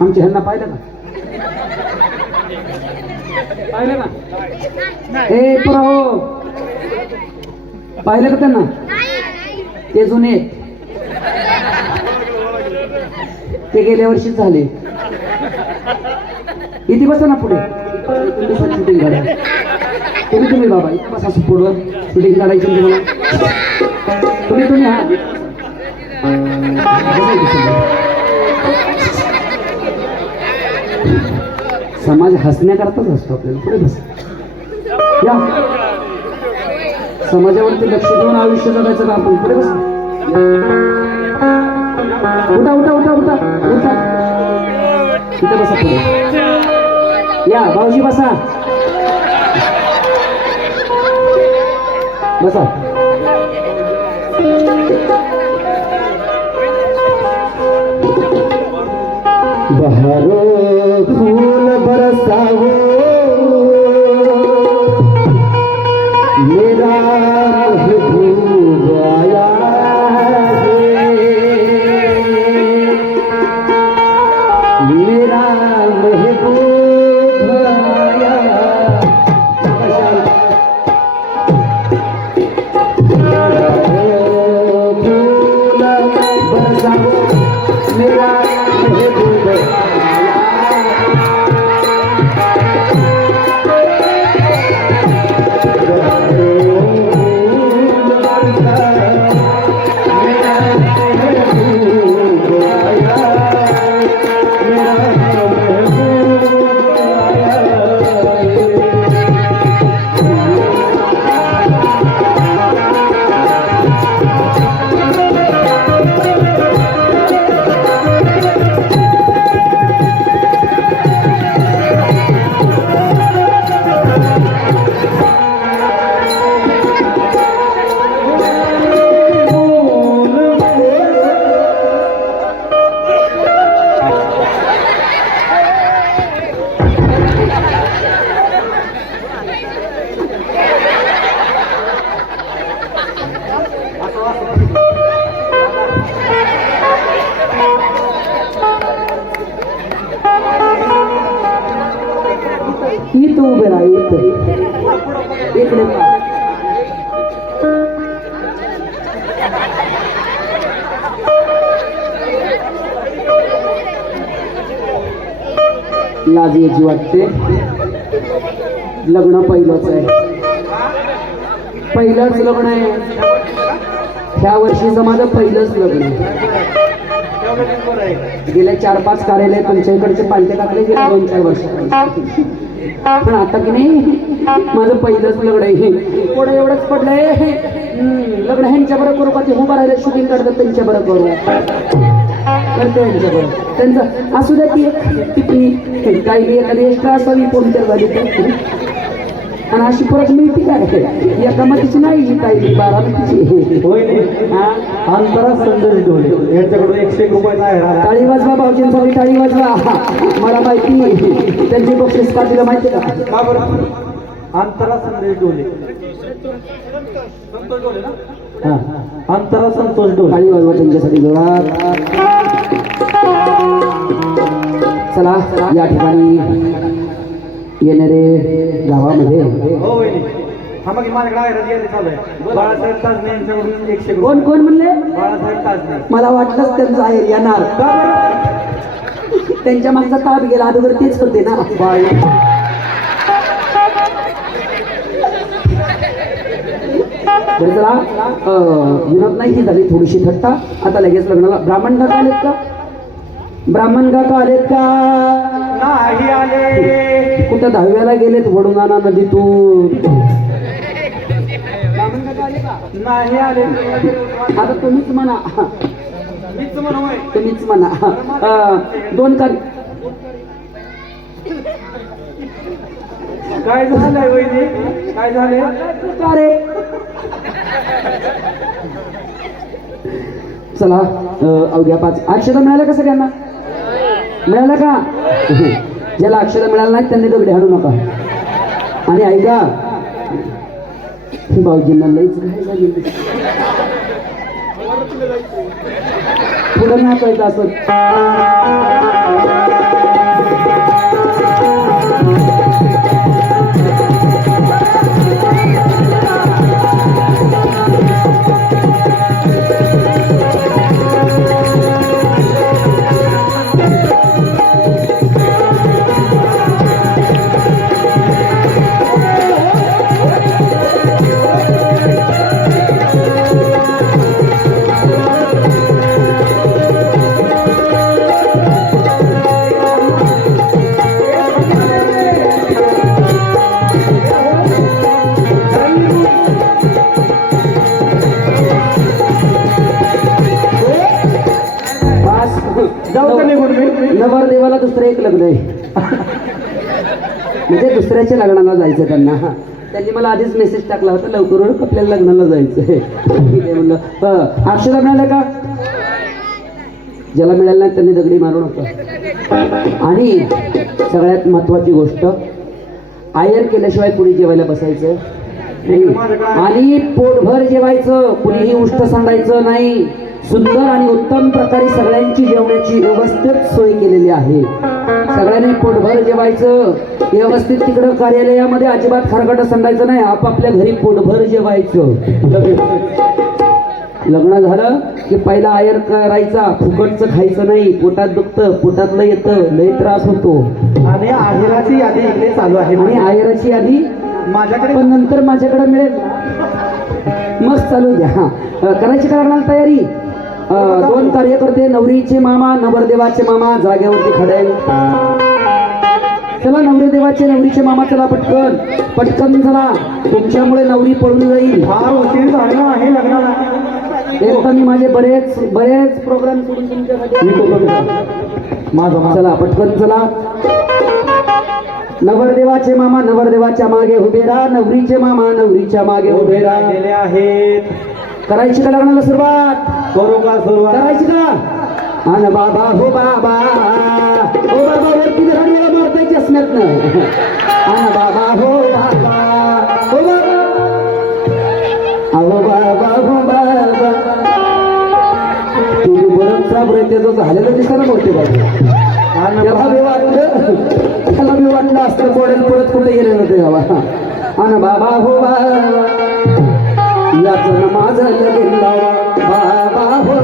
आमच्या ह्यांना पाहिलं ना ए पुरा हो पाहिलं का त्यांना ते जुने ते गेल्या वर्षीच झाले इथे बसा ना पुढे शूटिंग काढा तुम्ही बाबा इथे बसा पुढं शूटिंग काढायची तुम्हाला तुम्ही हा समाज हसण्याकरताच असतो आपल्याला पुढे बस या समाजावरती लक्ष देऊन आयुष्य जगायचं का आपण पुढे बस उठा उठा उठा उठा उठा तिथे बसा पुढे या भाऊजी बसा बसा बहारो फूल बरसाओ मेरा महबूब आया मेरा महबूब आया फूल बरसाओ मेरा महबूब इथं उभे राहा इकडे लाज याची वाटते लग्न पहिलंच आहे पहिलंच लग्न आहे ह्या वर्षीचं माझं पहिलंच लग्न आहे गेल्या 4-5 कार्यालय पंचायतकडचे पालटे टाकले गेल्या 2-4 वर्षापर्यंत पण आता की नाही माझं पहिलंच लग्न आहे पुढे एवढंच पडलंय लग्न ह्यांच्या बरोबर करू का ते उभं राहिलं शूटिंग काढतात त्यांच्या बरोबर करू करते यांच्या बरोबर त्यांचं असू द्या की काही एखादी एक्स्ट्रा असावी कोणत्या झाली तर आणि अशी परत मिळते काय एका मतीची नाही काही 12 मिनिटाची अंतरा संदेश डोळे यांच्याकडून 101 रुपयाचा आहे टाळी वाजवा भाऊजींसाठी टाळी वाजवा मला माहिती त्यांची बक्षीस का दिलं माहिती का बरं अंतरा संदेश डोळे अंतरा संतोष डोळे टाळी वाजवा त्यांच्यासाठी जोरात चला या ठिकाणी येणारे गावामध्ये कोण कोण म्हणले मला वाटलंच त्यांचं आहे येणार त्यांच्या मागचा ताप गेला अगोदर तेच होते ना चला विनोद नाही झाली थोडीशी थट्टा आता लगेच लग्नाला ब्राह्मण काका आलेत का ब्राह्मण काका आलेत का नाही आले कुठं 10व्याला गेलेत वडुंगाना नदीतून नाही आले आता तुम्हीच म्हणा तुम्हीच म्हणा 2 काय झालंय वहिनी काय झाले अरे चला अवघ्या 5 अक्षता मिळाल्या का सगळ्यांना मिळालं का ज्याला अक्षरं मिळालं नाही त्यांनी दगडी हाणू नका. आणि ऐका, भाऊजींना लईच घाई झाली. पुढे नाचायचं असं. नवरदेवाला दुसरं एक लग्न आहे. म्हणजे दुसऱ्याच्या लग्नाला जायचं त्यांना. त्यांनी मला आधीच मेसेज टाकला होता, लवकर आपल्याला लग्नाला जायचं. ठीक आहे म्हणलं. अक्षरा मिळालं का? ज्याला मिळालं नाही त्यांनी दगडी मारू नका. आणि सगळ्यात महत्वाची गोष्ट, आयर केल्याशिवाय कुणी जेवायला बसायचं नाही. आणि पोटभर जेवायचं, कुणीही उष्ट सांडायचं नाही. सुंदर आणि उत्तम प्रकारे सगळ्यांची जेवणाची व्यवस्थित सोय केलेली आहे. सगळ्यांनी पोटभर जेवायचं व्यवस्थित. तिकडं कार्यालयामध्ये अजिबात खरकट सांडायचं नाही. आपापल्या घरी पोटभर जेवायचं. लग्न झालं की पहिला आयर करायचा, फुकटचं खायचं नाही. पोटात दुखतं, पोटातलं येतं, लय त्रास होतो. आणि आयराची यादी इकडे चालू आहे. आणि आयराची यादी माझ्याकडे, पण नंतर माझ्याकडे मिळेल. मस्त चालू द्या. हा, करायची का लागणार तयारी? 2 कार्यकर्ते, नवरीचे मामा, नवरदेवाचे मामा जागेवरती खडे. चला नवरदेवाचे, नवरीचे मामा, चला पटकन पटकन चला. तुमच्यामुळे नवरी पळून जाईल. फार उशीर झाला आहे लग्नाला. एकदा मी माझे बरेच प्रोग्राम सोडून तुमच्यासाठी माझा. चला पटकन चला. नवरदेवाचे मामा नवरदेवाच्या मागे उभे राहा. नवरीचे मामा नवरीच्या मागे उभे राहिलेले आहेत. करायची का लग्नाला सुरुवात? करू का सुरुवात? करायची का? आन बाबा हो बाबा, हो बाबा वरती घराला मारताय चष्म्यातनं. आन बाबा हो बाबा, हो बाबा, अहो बाबा हो बाबा. तुझी बरं साबरं त्याचं झालेलं दिसताना मोठे बाबा. त्याला मी वाटलं असतं पडेल, परत कुठे गेले नव्हते बाबा. आन बाबा हो बाबा, याचं माझं लगीन लावा. बाबा हो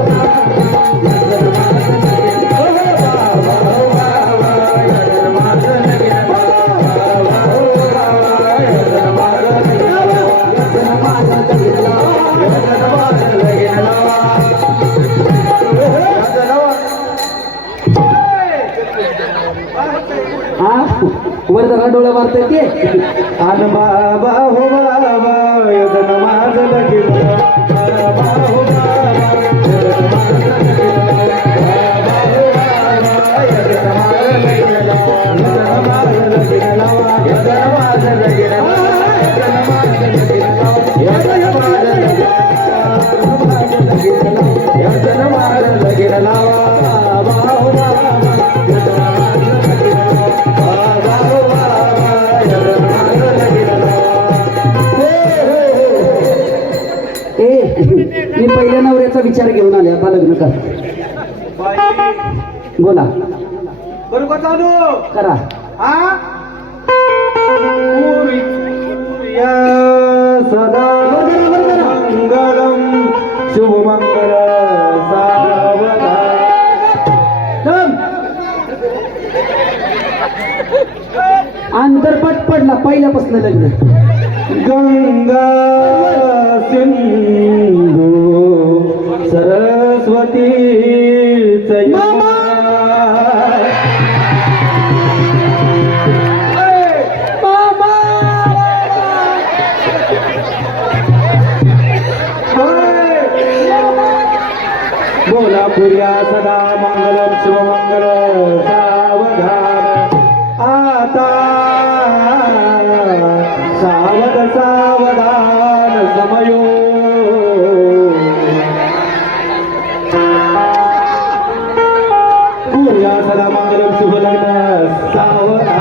वर जरा डोळा मारतोय ते. आन बाबा हो बाबा, यदन माझं लगीन. बाबा हो बाबा, यदन माझं लगीन. बाबा हो बाबा, यदन माझं लगीन. यदन माझं लगीन लावा. यदन माझं लगीन लावा. यदन माझं लगीन लावा. यदन माझं लगीन लावा. यदन माझं लगीन लावा. बाबा हो बाबा, यदन माझं लगीन लावा. बाबा हो बाबा, यदन माझं लगीन लावा. मी पहिल्या नवऱ्याचा विचार घेऊन आले, आता लग्न कर. बोला. करू का चालू? करा. सदा मंगलम शुभमंगल सावधान. अंतरपट पडला पहिल्यापासून लग्न. गंगा सिंधू सरस्वती यमुना. बोलापुर्या सदा मंगलम शुभमंगल सावधान. आता सावधान समयो. पुर्या सदा मंगलम शुभ लग्न सावधान.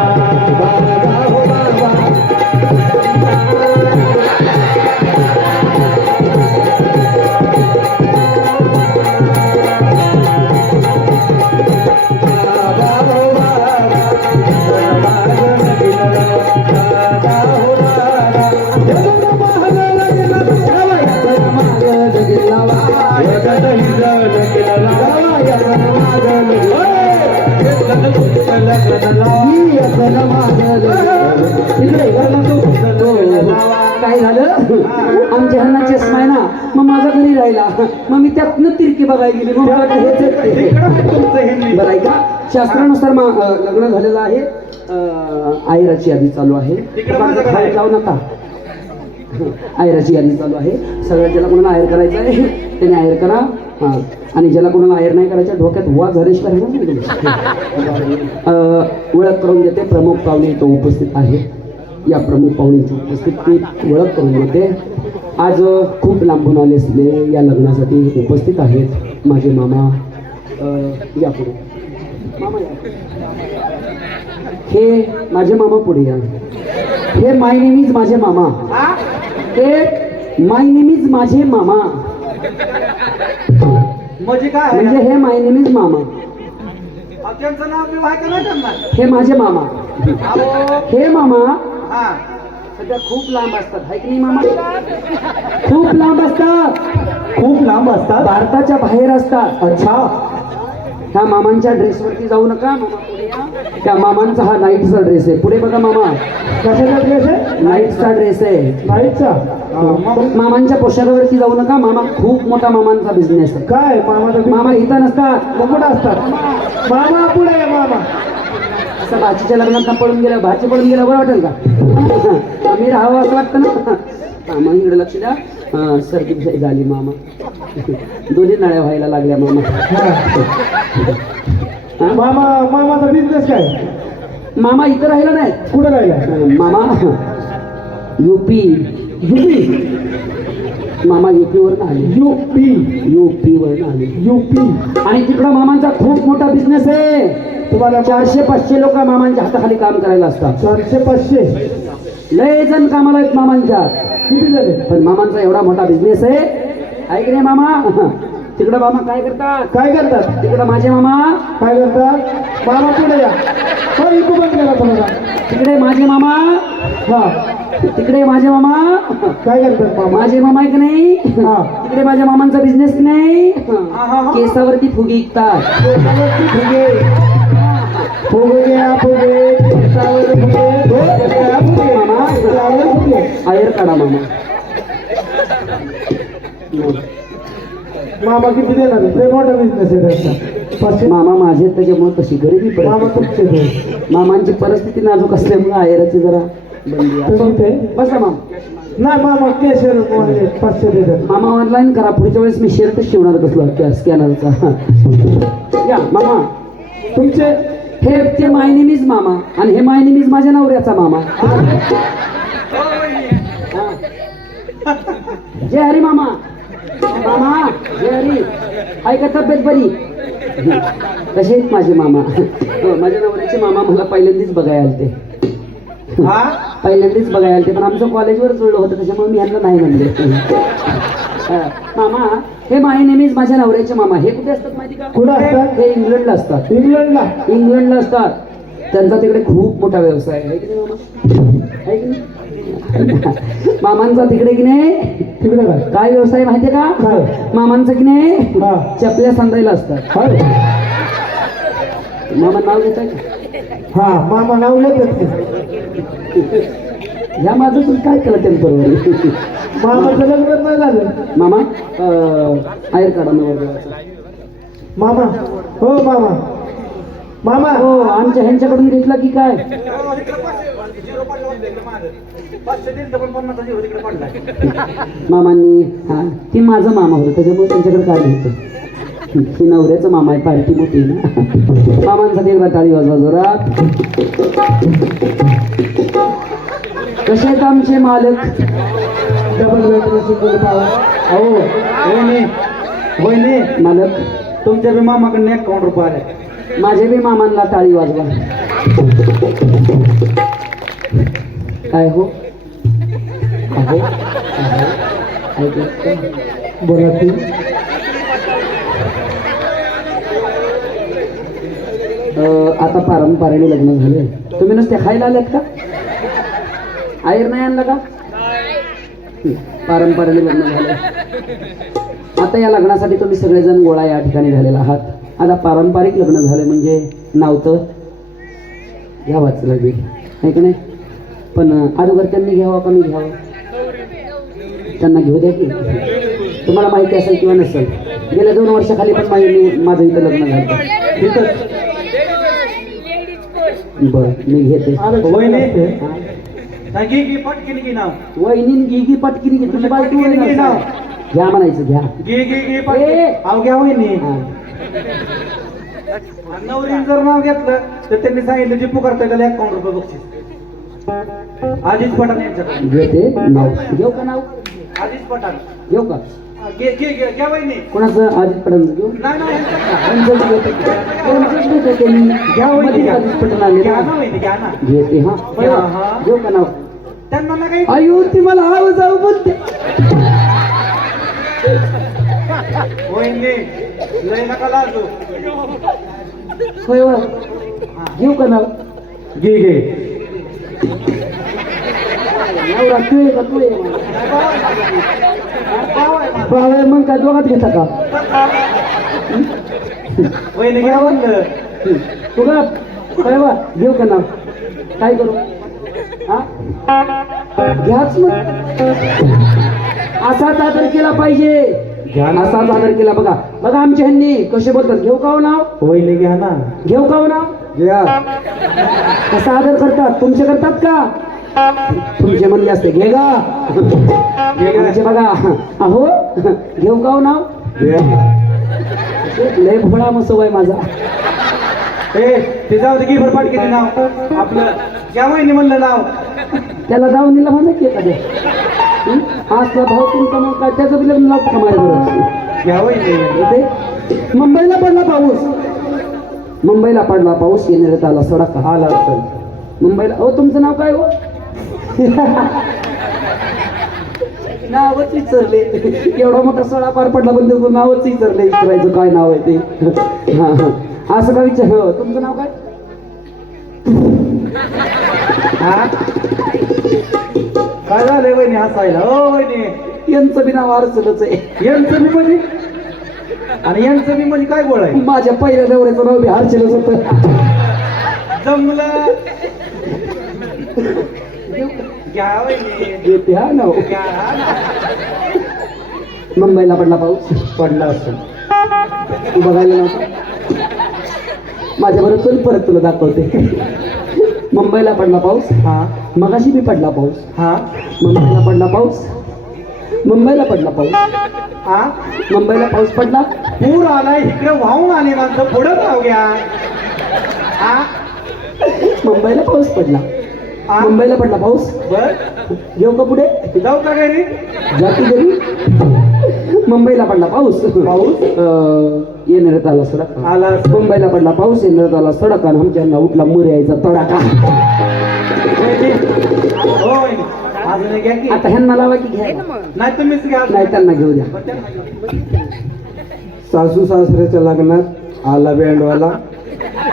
काय झालं आमच्या ह्यांना चष्मा आहे ना मग माझा घरी राहिला मग मी त्यातनं तिरकी बघायला गेली मग मला हेच येते. बरं आहे का शास्त्रानुसार लग्न झालेलं आहे. आयराची यादी चालू आहे. खाली जाऊ नका. आयराची यादी चालू आहे. सगळ्या ज्याला कोणाला आयर करायचं आहे त्याने आयर करा. हां आणि ज्याला कोणाला आयर नाही करायच्या डोक्यात वा झाल्याशिवाय ओळख करून देते. प्रमुख पाहुणे तो उपस्थित आहे. या प्रमुख पाहुण्यांची उपस्थिती ओळख करून देते. आज खूप लांबून आले असले या लग्नासाठी उपस्थित आहेत माझे मामा. या पुढे मामा या. हे माझे मामा पुढे या. हे माय नेम इज माझे मामा. हे माय नेम इज माझे मामा म्हणजे काय म्हणजे हे माय नेम इज मामा. त्यांचं नाव मी आहे का नाही त्यांना? हे माझे मामा. हे मामा हा सध्या खूप लांब असतात है की नाही मामा? खूप लांब असतात. खूप लांब असतात. भारताच्या बाहेर असतात. अच्छा ह्या मामांच्या ड्रेसवरती जाऊ नका. मामा पुढे या. त्या मामांचा हा नाईटचा ड्रेस आहे. पुढे बघा मामा. कशाचा ड्रेस आहे? नाईटचा ड्रेस आहे. नाईटचा. मामांच्या पोशाखावरती जाऊ नका. मामा खूप मोठा मामांचा बिझनेस आहे. काय मामाचा? मामा इथं नसतात. मग कुठं असतात? मामा पुढे आहे मामा. असं भाचीच्या लग्नात पळून गेलं भाची पळून गेलं बरं वाटेल का? आम्ही राहावं असं वाटतं ना. मामा इकडे लक्ष द्या. सर्दी झाली मामा. दोन्ही नळ्या व्हायला लागल्या मामा. मामा मामाचा बिझनेस काय? मामा इथं राहिला नाही. कुठं राहिला? मामा यूपी. मामा युपी वरून आले. युपी वरून आले. आणि तिकडं मामांचा खूप मोठा बिझनेस आहे. तुम्हाला 400-500 लोक मामांच्या हाताखाली काम करायला असतात. 400-500 लय जण कामाला आहेत मामांच्या. किती झाले? पण मामांचा एवढा मोठा बिझनेस आहे की नाही मामा? तिकडं मामा काय करतात? तिकडं माझे मामा काय करतात? मामा पुढे या. हो इकडे बंद केला तुम्हाला. तिकडे माझे मामा. हा तिकडे माझे मामा काय करतात मामा? माझे मामा आहे की नाही? हा तिकडे माझ्या मामांचा बिझनेस नाही. केसावरती फुगे विकतात. आयर काढा मामा. मामा किती देणार? ते मोठा बिझनेस आहे त्यांचा. 500. मामा माझे त्याच्यामुळे तशी गरिबी मामा पडते. तुमचे मामांची परिस्थिती नाजूक असल्यामुळे आयराची जरा बंदी आहे. तुम्ही बसा मामा. नाही मामा कॅश 500 देतात. मामा ऑनलाईन करा. पुढच्या वेळेस मी शर्ट शिवणार कसला स्कॅनरचा. या मामा. तुमचे हे ते माय नेम इज मामा आणि हे माय नेम इज माझ्या नवऱ्याचा मामा. जय हरी मामा. मामा जय हरी. ऐका तब्येत बरी? कसे आहेत माझे मामा? माझ्या नवऱ्याचे मामा मला पहिल्यांदाच बघायला आलते. पहिल्यांदाच बघायला आलते पण आमचं कॉलेजवर जुळलं होतं त्याच्यामुळे मी यांना नाही म्हणले. मामा हे माय नेम इज माझ्या नवऱ्याचे मामा. हे कुठे असतात माहिती का? कुठं असतात? हे इंग्लंडला असतात. इंग्लंडला असतात. त्यांचा तिकडे खूप मोठा व्यवसाय आहे की नाही मामा? आहे की नाही? मामांचा तिकडे की नाही तिकडे काय व्यवसाय माहितीये का? मामांचा की नाही चपल्या सांधायला असतात. मामा नाव घेत आहे का? हा मामा नाव घेतात. ह्या माझं तुम्ही काय केलं टेम्परवर? मामाचं लग्न नाही झालं. मामा आयर काढा नवरदेवाचा. मामा हो मामा. मामा हो आमच्या ह्यांच्याकडून घेतला की काय? मामांनी हा ती माझा मामा होता त्याच्यामुळे त्यांच्याकडे काय होतं. ती नवऱ्याचं मामा आहे. पार्टी मोठी ना. मामांसाठी एकदा टाळी वाजवा जोरात. कसे आहेत आमचे मालक? डबल बेडरूम पावा. हो वहिनी मालक तुमच्या बी मामाकडे अकाउंट रुपये आले. माझे बी मामांना टाळी वाजवा. काय हो? बोला ती. आता पारंपरेने लग्न झाले. तुम्ही नुसते खायला आलेत का? आयर नाही आणलं का? पारंपरेने लग्न झाले. आता या लग्नासाठी तुम्ही सगळेजण गोळा या ठिकाणी झालेला आहात. आता पारंपरिक लग्न झाले म्हणजे नाव तर घ्यावाच लागेल आहे की नाही? पण अगोदर त्यांनी घ्यावं का मी घ्यावं? त्यांना घेऊ द्या की. तुम्हाला माहिती असेल किंवा नसेल, गेल्या 2 वर्षाखाली पण माझं इथं लग्न झालं. तिथं बरं मी घेते. वहिनी हा. गी पटकिन की नाव वहिनी गी पटकिरी घे, तुझी बायको पटकिरी घे नाव. घ्या म्हणायचं घ्या. गी ए! पटकिन अहो घ्या वहिनी. हा. नवरीन जर नाव घेतलं तर त्यांनी सांगितलं जे पुकारतोय त्याला 51 रुपये बक्षीस. आधीच पठाण यांच्याकडे. घेते नाव. घेऊ का नाव? आधीच पठाण. घेऊ का? घ्या वहिनी. कोणाचं आधीच पटन घेऊ? नाही नाही त्यांचंच घेते. त्यांचंच घेते मी. घ्या वहिनी, मध्ये घ्या. आधीच पटन आले घ्या ना. ना वहिनी, घ्या ना. घेते हा. घ्या, हा. घेऊ का नाव? त्यांना ना काही आयु ती मला आव जाऊ बोलते. वहिनी लय नका लाजू. होय होय. घेऊ का नाव? घे नवरा तू आहे का तू आहे? बावळे मग काय दोघात घेता का? वहिनी घ्या म्हणलं. तू का काय बा घेऊ का नाव? काय करू? हा घ्याच मग. असाच आदर केला पाहिजे. घ्या ना. असाच आदर केला. बघा बघा आमच्या ह्यांनी कसे बोलतात. घेऊ का हो नाव? वहिनी घ्या ना. घेऊ का हो नाव? घ्या. कसा आदर करतात? तुमचे करतात का? तुमचे म्हणले असते घे गा. आमचे बघा अहो घेऊ का हो नाव? लय भोळा मसो आहे माझा. ते जाऊ दे. घे पाठ किती नाव आपलं. घ्या वहिनी म्हणलं नाव. त्याला जाऊन दिला म्हणा की एखाद्या. असला भाऊ तुमचा मग काय त्याचं बी लग्न लावतो का माझ्याबरोबर? घ्या वहिनी. येते. मुंबईला पडला पाऊस. मुंबईला पडला पाऊस. येणाऱ्यात आला सोडा का? आला असेल. मुंबईला. हो तुमचं नाव काय हो? नावच विचारले. एवढा मोठा सोडा पार पडला पण त्याचं नावच विचारले. विचारायचं काय नाव आहे ते. हा हा असं का विचार. हो तुमचं नाव काय? हा काय झालंय वहिनी हसायला? हो वहिनी यांचं बी नाव अर्चलच आहे. यांचं मी म्हणजे आणि यांचं मी म्हणजे काय गोळ आहे? माझ्या पहिल्या नवऱ्याचं नाव बी हर्षलच होतं. जमलं. घ्या वहिनी. येते हा नाव. घ्या ना. मुंबईला पडला पाऊस. पडला असेल. तू बघायला नव्हता. माझ्याबरोबर चल परत तुला दाखवते. मुंबईला पडला पाऊस. हा मगाशी बी पडला पाऊस. हा मुंबईला पडला पाऊस. मुंबईला पडला पाऊस. हा मुंबईला पाऊस पडला. पूर आलाय इकडे वाहून आले माणसं. पुढं जाऊ घ्या. हा मुंबईला पाऊस पडला. हा? मुंबईला पडला पाऊस. बर घेऊ का पुढे? जाऊ का घरी? जाती घरी. मुंबईला पडला पाऊस. पाऊस येणाऱ्यात आला सडक. आला असेल. मुंबईला पडला पाऊस. येणाऱ्यात आला सडक. आणि आमच्या उठला मुर्याचा तडाखा. वहिनी. हो वहिनी. अजून एक घ्या की. आता ह्यांना लावा की घ्या? नाही तुम्हीच घ्या. नाही त्यांना घेऊ द्या. पण त्यांना घ्या. सासू सासऱ्याच्या लग्नात आला बँडवाला.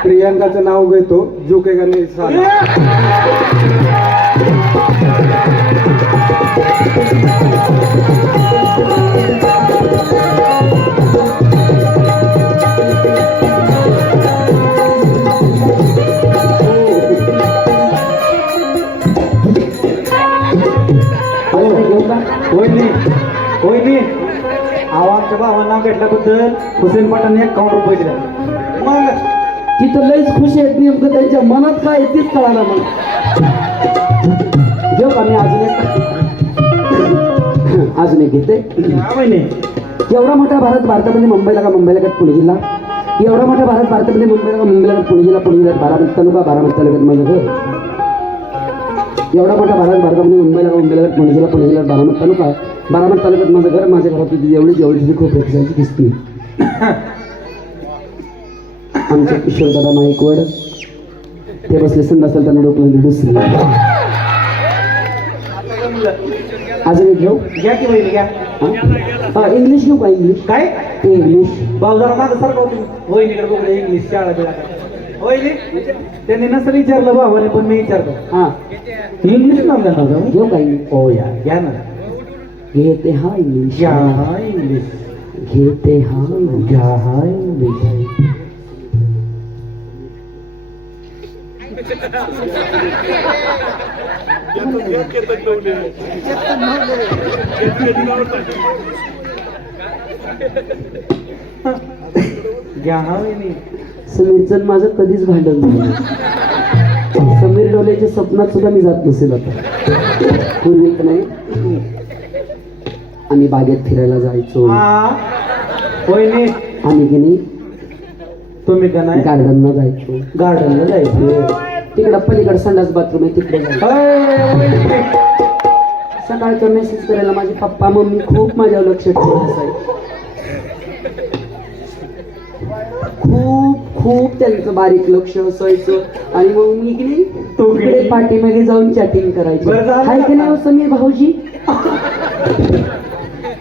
प्रियांकाचं नाव घेतो. झुकेगा नाही साला. घेऊ का? वहिनी वहिनी आवाजच्या भावानं नाव घेतल्याबद्दल हुसेन पाटाने 51 रुपये दिले. मग तिथं लईच खुशी आहेत. नेमकं त्यांच्या मनात काय आहे तीच कळालं मग. घेऊ का मी अजून एक घेते. हा वहिनी. एवढा मोठा भारतामध्ये मुंबईला का मुंबईला का पुणे जिल्हा. एवढा मोठा भारतामध्ये मुंबईला का मुंबईला का पुणे जिल्हा बारामती तालुका बारामती तालुक्यात माझं घर. एवढा मोठा भारतामध्ये मुंबईला का मुंबईला का पुणे जिल्हा बारामती तालुका बारामती तालुक्यात माझं घर. माझ्या घरात एवढी खूप रेखायची दिसते. आमचे किशोरदादा नाईकवड ते बसले संडासाला त्यांना डोकं दुसरी. अजून एक घेऊ. घ्या की वहिनी घ्या. हा इंग्लिश घेऊ का? इंग्लिश काय इंग्लिश. भाऊ जरा माझं सारखं होतं. वहिनीकडे बघू इंग्लिश शाळा बिळा काय. वहिनी त्यांनी नसलं विचारलं भावाने पण मी विचारतो. हा इंग्लिश नाव घ्या ना. घेऊ का इंग्लिश? हो या घ्या ना. घेते हा इंग्लिश. घ्या हा इंग्लिश. घेते हा इंग्लिश. घ्या हा इंग्लिश. घ्या हा वहिनी. समीरचं आणि माझं कधीच भांडण नाही. समीर डोलेच्या स्वप्नात सुद्धा मी जात नसेल आता. पूर्वी का नाही आम्ही बागेत फिरायला जायचो. हा वहिनी आम्ही की नाही तुम्ही का नाही गार्डनला जायचो. गार्डनला जायचं. तिकडं पलीकडे संडास बाथरूम आहे तिकडे जायचो. सकाळचं मेसेज करायला माझे पप्पा मम्मी खूप माझ्यावर लक्ष ठेवून असायचे. खूप खूप त्यांचं बारीक लक्ष असायचं. आणि मग मी की नाही तिकडे पाठीमागे जाऊन चॅटिंग करायची. बरं झालं. हाय की नाही हो समीर भाऊजी.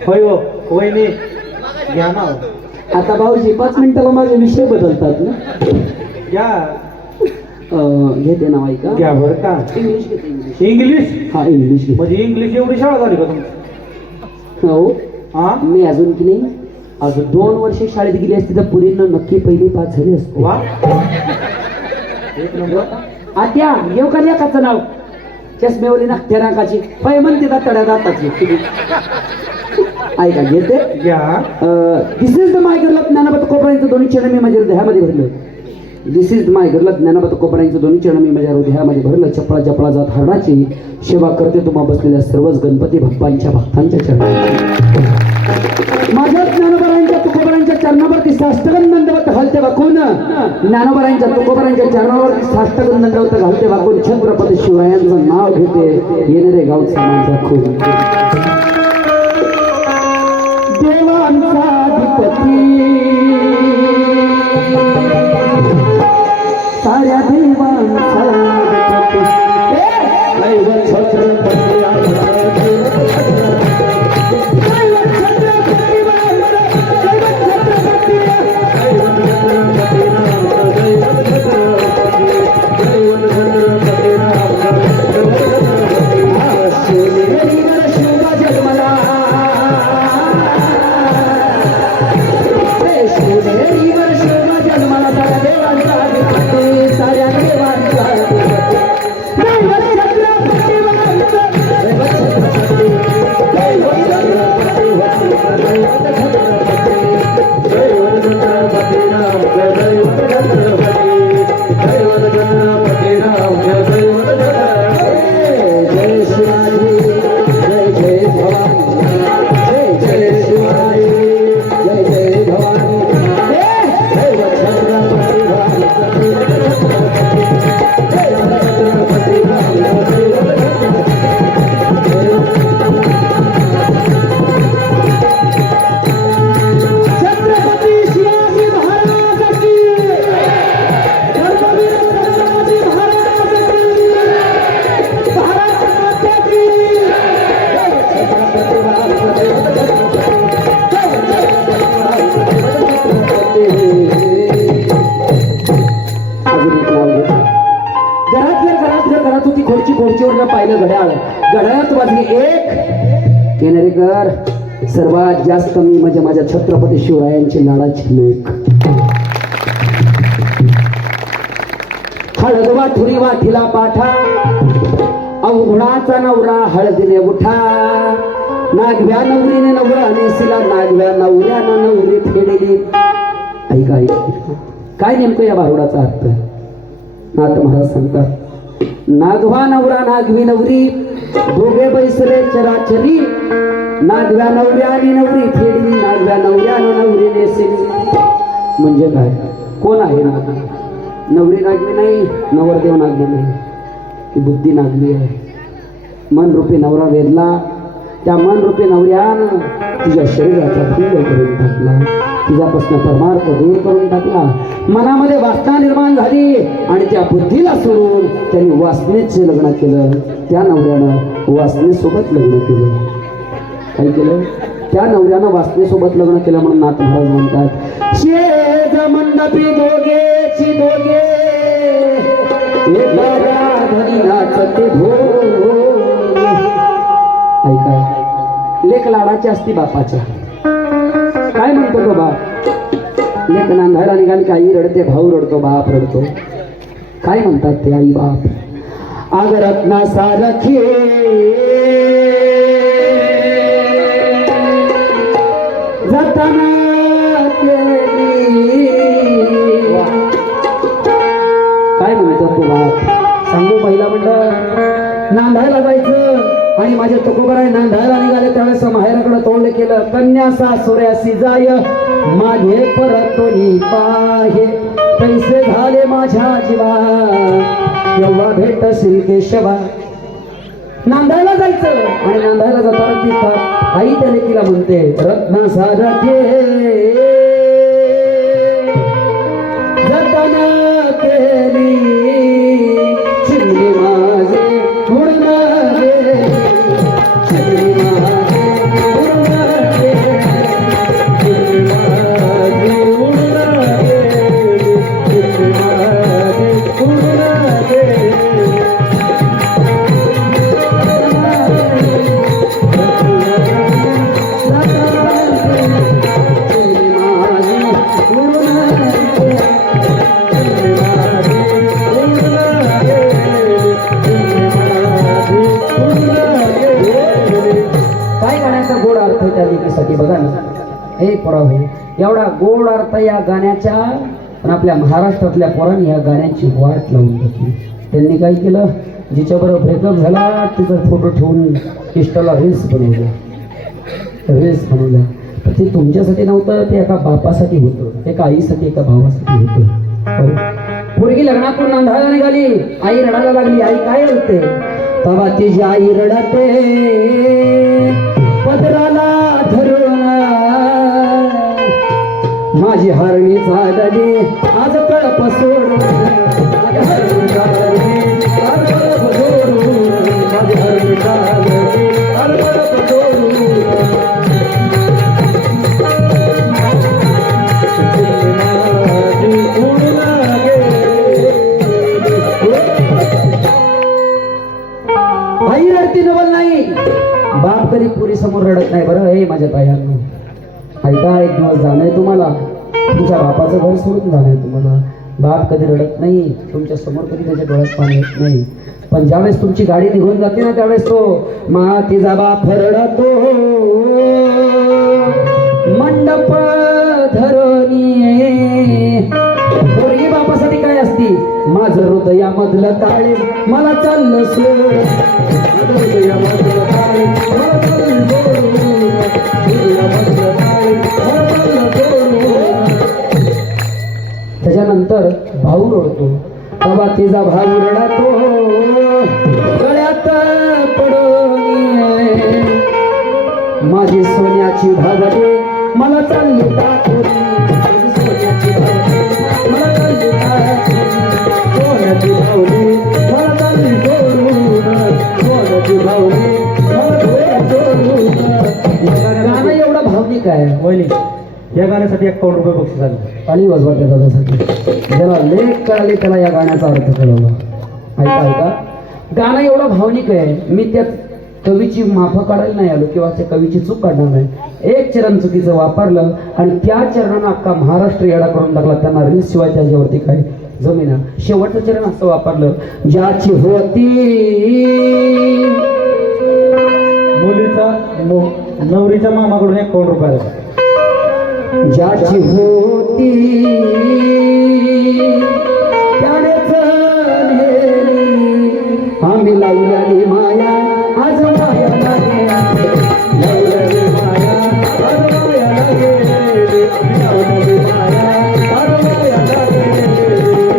होय हो वहिनी घ्या ना. आता भाऊजी 5 मिनिटाला माझे विषय बदलतात ना. घ्या घेते ना ऐका. घ्या बरं का. इंग्लिश घेते इंग्लिश. इंग्लिश हा इंग्लिश घेते. म्हणजे इंग्लिश एवढी शाळा झाली का तुमची? हो हा मी अजून की नाही अजून 2 वर्षे शाळेत गेली असती तर पुरींना नक्की पहिली 5 झाली असते. वा एक नंबर. आत्या येऊ का लेकाचं नाव चष्मेवली नाकत्या नाकाची पै म्हणते का तड्या दाताची. ऐका घेते. घ्या. दिस इज द माय गर्ल ज्ञानपत कोपरांचं दोन्ही चरण मी माझ्या हृदयामध्ये भरलं. दिस इज माय गर्ल ज्ञानपत कोपरांचं दोन्ही चरण मी माझ्या हृदयामध्ये भरलं. चपळा चपळा जात हरणाची सेवा करते तुम्हा बसलेल्या सर्वच गणपती बाप्पांच्या भक्तांच्या चरणाची. माझ्या ज्ञानोबरांच्या तुकोबरांच्या चरणावरती साष्टगंध दंडवत घालते वाकून. ज्ञानोबरांच्या तुकोबरांच्या चरणावरती साष्टगंध दंडवत घालते वाकून छत्रपती शिवरायांचं नाव घेते येणारे गावचा माझा खून. देवांचा अधिपती साऱ्या देवांचा खुर्चीवर पाहिलं घड्याळात वाजली 1. केनेरेकर सर्वात जास्त मी म्हणजे माझ्या छत्रपती शिवरायांची लाडाची लेक. हळद वाठुरी वाठीला पाठा अवघुणाचा नवरा हळदीने उठा. नागव्या नवरीने नवरा नेसिला नागव्या नवऱ्यानं नवरी फेडली. ऐका ऐका काय नेमकं या भारुडाचा अर्थ. नाथ महाराज सांगतात नागवा नवरा नागवी नवरी दोघे बैसले चराचरी. नागव्या नवऱ्याने नवरी फेडली नागव्या नवऱ्यानं नवरी नेसली. म्हणजे काय कोण आहे नाग. नवरी नागवी नाही नवरदेव नागवी नाही की बुद्धी नागवी आहे. मनरूपी नवरा वेधला त्या मनरूपी नवऱ्यानं तिच्या शरीराचा भंग करून टाकला. तिच्यापासून परमार्थ दूर करून टाकला. मनामध्ये वासना निर्माण झाली आणि त्या बुद्धीला सोडून त्यांनी वासनेचे लग्न केलं. त्या नवऱ्यानं वासनेसोबत लग्न केलं. काय केलं त्या नवऱ्यानं वासनेसोबत लग्न केलं म्हणून नाथ महाराज म्हणतात शेज मंडपी दोघेची दोघे नाचते भोग. ऐका लेक लाडाची असती बापाच्या. काय म्हणतो तो बाप. लेक नांदायला निघाली की आई रडते भाऊ रडतो बाप रडतो. काय म्हणतात ते आई बाप. आग रत्ना सारखी जाताना केली. काय म्हणतो तो बाप सांगू. महिला मंडळ नांदायला जायचं आणि माझे तुकोबराय नांदायला निघाले त्यावेळेस माहेराकडे तोंड केलं. कन्या सासुऱ्यासी जाय माझे परतोनी पाहे पैसे झाले माझ्या जीवा केव्हा भेटशील केशवा. नांदायला जायचं आणि नांदायला जाताना ती आई त्या लेकीला म्हणते रत्ना सारखे जतन केली चिमणी माझे उडून गेली. चिमणी माझे उडून गेली. चिमणी माझे उडून गेली. चिमणी माझे उडून गेली. काय गाण्याचा गोड अर्थ त्या लेकीसाठी बघा ना. हे पराभू एवढा गोड अर्थ या गाण्याच्या. पण आपल्या महाराष्ट्रातल्या पोरांनी या गाण्याची वाट लावून घेतली. त्यांनी काय केलं जिच्याबरोबर ब्रेकअप झाला तिचा फोटो ठेवून इंस्टाला रील्स बनवल्या. पण ते तुमच्यासाठी नव्हतं, ते एका बापासाठी होतं, एका आईसाठी एका भावासाठी होतं. पोरगी लग्नातून नांदायला निघाली. आई रडायला लागली. आई काय रडते तेव्हा तिची आई रडते पदराला धरून माझी हरणी झाली आज कळप सोडून. माझी हरणी झाली आज कळप सोडून. माझी हरणी झाली आज कळप सोडून. आई रडती नवल नाही. बाप कधी पुरी समोर रडत नाही. बरं हे माझ्या तायांनो ऐका, एक दिवस जाणंय तुम्हाला. तुमच्या बापाचं घर सोडून जाणंय तुम्हाला. बाप कधी रडत नाही तुमच्या समोर, कधी त्याच्या डोळ्यात पाणी येत नाही. पण ज्यावेळेस तुमची गाडी निघून जाते ना त्यावेळेस तो तिचा बाप रडतो मंडप धरणी. पोरगी बापासाठी काय असती माझं हृदयामधलं ताळे मला चाललं सोड. हृदयामधलं ताळे मला चाललं सोड. हृदयामधलं ताळे मला चाललं सोड. त्याच्यानंतर भाऊ रडतो. तेव्हा तिचा भाऊ रडतो गळ्यात पडून माझी सोन्याची भावडे मला चालली टाकून. सोन्याची भावडे मला चालली टाकून. सोन्याची भावडे मला चालली सोडून. सोन्याची भावडे मला सोडून. गाणं एवढं भावनिक आहे. वहिनी या गाण्यासाठी 1 रुपये बक्षीस आले. आणि वाजवाट्या दादासाठी ज्याला लेख कळाले त्याला या गाण्याचा अर्थ कळवला. ऐका गाणं एवढं भावनिक आहे. मी त्यात कवीची माफं काढायला नाही आलो किंवा त्या कवीची चूक काढणार नाही. एक चरण चुकीचं वापरलं आणि त्या चरणानं अख्खा महाराष्ट्र येडा करून टाकला. त्यांना रील्स शिवाय त्याच्यावरती काय जमिना. शेवटचं चरण असं वापरलं ज्याची होती मुलीचा नवरीच्या मामाकडून 1 रुपये आला. ज्याची होती त्यानेच नेली आम्ही लावल्याली माया आज माया लागे. लावल्याली माया आज माया लागे. लावल्याली माया आज माया लागे.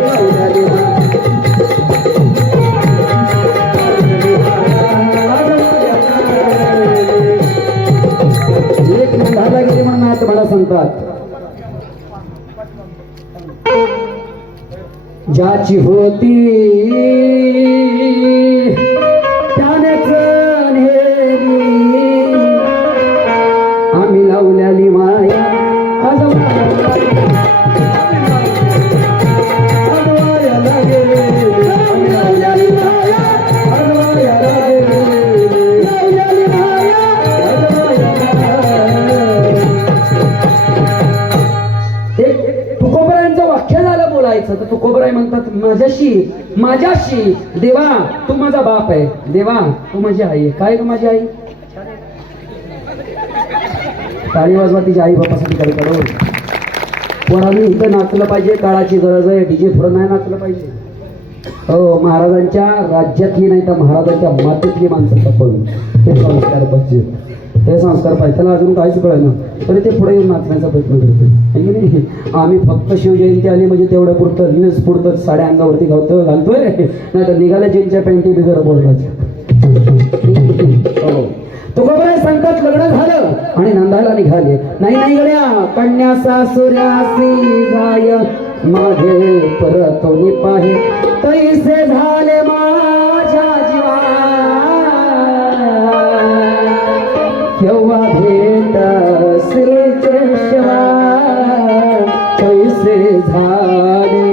लावल्याली माया एक झाला गेली म्हणून तुम्हाला सांगतात ज्याची होती त्यानेच नेली आम्ही लावल्याली माया आज माया लागे. लावल्याली माया आज माया लागे. लावल्याली माया आज एक तुकोबरायांचं वाक्य झालं बोलायचं तर तुकोबराय म्हणतात माझ्याशी देवा तू माझा बाप आहे, देवा तू माझी आई आहे. काय तू माझी आई? टाळी वाजवा तिच्या आई बापासाठी काही कडव. पोरांनी इथं नाचलं पाहिजे, काळाची गरज आहे. डीजे पुढं नाही नाचलं पाहिजे. हो, महाराजांच्या राज्यातली नाही तर महाराजांच्या मातेतली माणसं तपवून हे संस्कार पाहिजे. हे संस्कार पाहिजे. त्याला अजून काहीच कळलं तरी ते पुढे येऊन नाचण्याचा प्रयत्न करतो. आहे की नाही? आम्ही फक्त शिवजयंती आली म्हणजे तेवढं पुरतं रील्स पुरतं साड्या अंगावरती घालतोय, नाही तर निघाल्या जीनच्या पॅन्टी बिगर बोलण्याच्या. हो, तो खबर संकट लग्न झालं आणि नंदाला निघाले. नाही गड्या, कन्या सासुऱ्यासी जाय माझे परतोनी पाहे, तैसे झाले माझ्या जीवा केव्हा भेट श्रीचे शिवा, तैसे झाले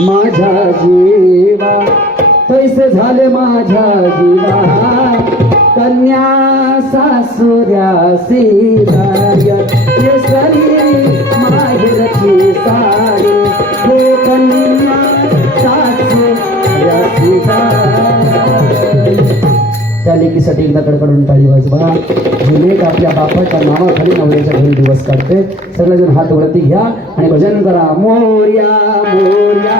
माझ्या जीवा, तैसे झाले माझ्या जीवा, कन्या सासुऱ्यासी जाय केसरी माहेरची साडी, हे कन्या सासुऱ्यासी जाय. त्या लेकीसाठी एकदा कडकडून टाळी वाजवा. जी लेक आपल्या बापाच्या नावाखाली नवऱ्याच्या घरी दिवस काढते. सगळेजण हात वरती घ्या आणि भजन करा. मोर्या मोर्या